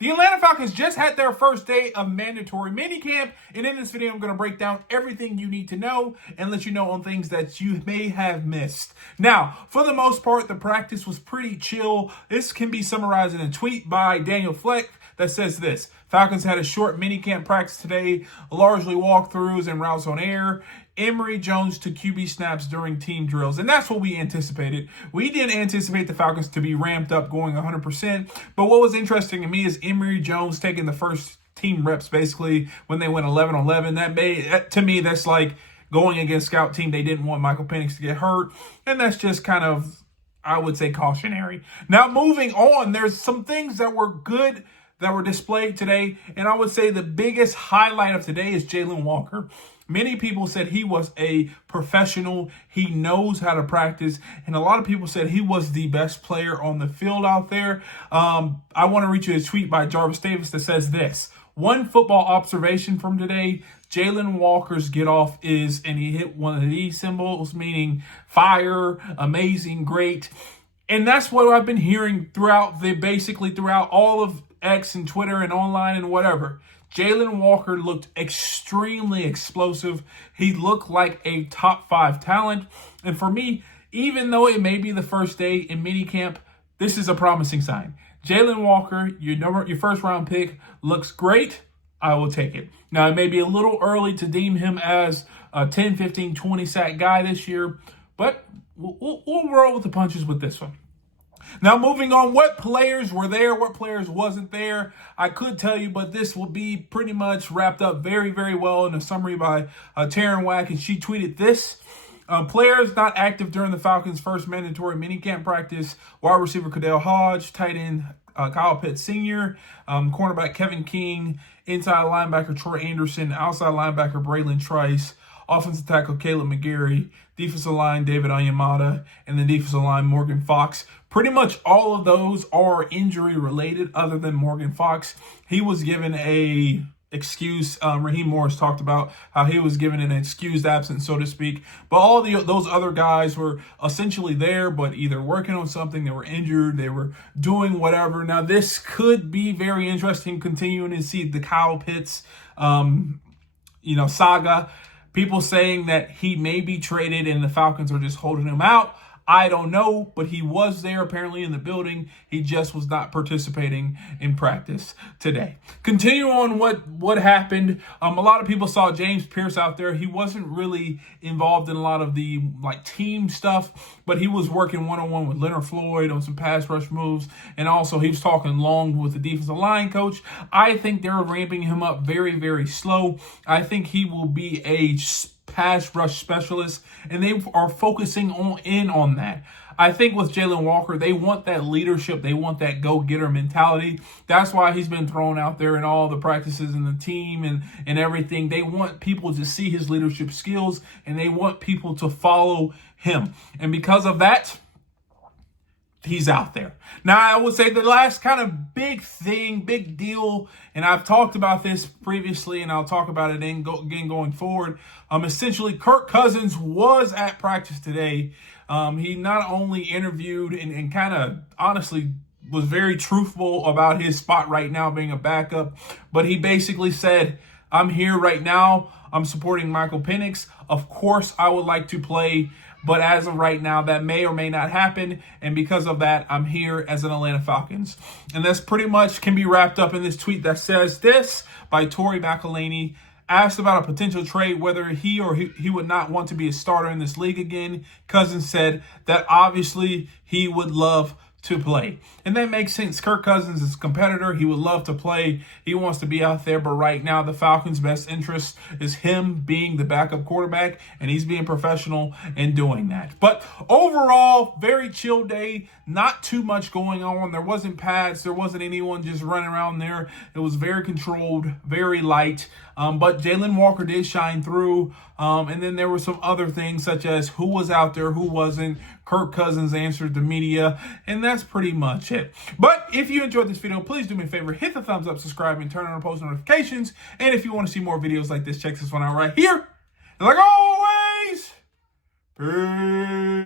The Atlanta Falcons just had their first day of mandatory minicamp, and in this video, I'm going to break down everything you need to know and let you know on things that you may have missed. Now, for the most part, the practice was pretty chill. This can be summarized in a tweet by Daniel Fleck that says this: Falcons had a short minicamp practice today, largely walkthroughs and routes on air. Emory Jones took QB snaps during team drills, and that's what we anticipated. We didn't anticipate the Falcons to be ramped up going 100%, but what was interesting to me is Emory Jones taking the first team reps basically when they went 11-11. To me, that's like going against scout team. They didn't want Michael Penix to get hurt, and that's just kind of, I would say, cautionary. Now, moving on, there's some things that were good that were displayed today, and I would say the biggest highlight of today is Jalon Walker. Many people said he was a professional. He knows how to practice. And a lot of people said he was the best player on the field out there. I want to read you a tweet by Jarvis Davis that says this: one football observation from today, Jalon Walker's get off is, and he hit one of these symbols, meaning fire, amazing, great. And that's what I've been hearing throughout all of X and Twitter and online and whatever. Jalon Walker looked extremely explosive. He looked like a top 5 talent. And for me, even though it may be the first day in minicamp, this is a promising sign. Jalon Walker, your first round pick, looks great. I will take it. Now, it may be a little early to deem him as a 10, 15, 20 sack guy this year, but we'll roll with the punches with this one. Now, moving on, what players were there, what players wasn't there, I could tell you, but this will be pretty much wrapped up very, very well in a summary by Taryn Wack, and she tweeted this: players not active during the Falcons' first mandatory minicamp practice: wide receiver Cadell Hodge, tight end Kyle Pitts Sr., cornerback Kevin King, inside linebacker Troy Anderson, outside linebacker Braylon Trice, offensive tackle Caleb McGarry, defensive line David Onyemata, and the defensive line Morgan Fox. Pretty much all of those are injury related other than Morgan Fox. He was given a excuse. Raheem Morris talked about how he was given an excused absence, so to speak. But all those other guys were essentially there, but either working on something, they were injured, they were doing whatever. Now, this could be very interesting, continuing to see the Kyle Pitts, saga. People saying that he may be traded and the Falcons are just holding him out. I don't know, but he was there apparently in the building. He just was not participating in practice today. Continue on what happened. A lot of people saw James Pierce out there. He wasn't really involved in a lot of the team stuff, but he was working one-on-one with Leonard Floyd on some pass rush moves, and also he was talking long with the defensive line coach. I think they're ramping him up very, very slow. I think he will be a pass rush specialist, and they are focusing on that. I think with Jalon Walker, they want that leadership. They want that go-getter mentality. That's why he's been thrown out there in all the practices and the team and everything. They want people to see his leadership skills, and they want people to follow him. And because of that, he's out there. Now, I would say the last kind of big deal, and I've talked about this previously, and I'll talk about it again going forward. Essentially, Kirk Cousins was at practice today. He not only interviewed and kind of honestly was very truthful about his spot right now being a backup, but he basically said, I'm here right now. I'm supporting Michael Penix. Of course, I would like to play, but as of right now, that may or may not happen. And because of that, I'm here as an Atlanta Falcons. And that's pretty much can be wrapped up in this tweet that says this by Tori McElhaney. Asked about a potential trade, whether he would not want to be a starter in this league again, Cousins said that obviously he would love to play. And that makes sense. Kirk Cousins is a competitor. He would love to play. He wants to be out there. But right now, the Falcons' best interest is him being the backup quarterback, and he's being professional in doing that. But overall, very chill day. Not too much going on. There wasn't pads. There wasn't anyone just running around there. It was very controlled, very light. But Jalon Walker did shine through. And then there were some other things such as who was out there, who wasn't. Kirk Cousins answered the media, and that's pretty much it. But if you enjoyed this video, please do me a favor, hit the thumbs up, subscribe, and turn on post notifications. And if you want to see more videos like this, check this one out right here. And like always, peace.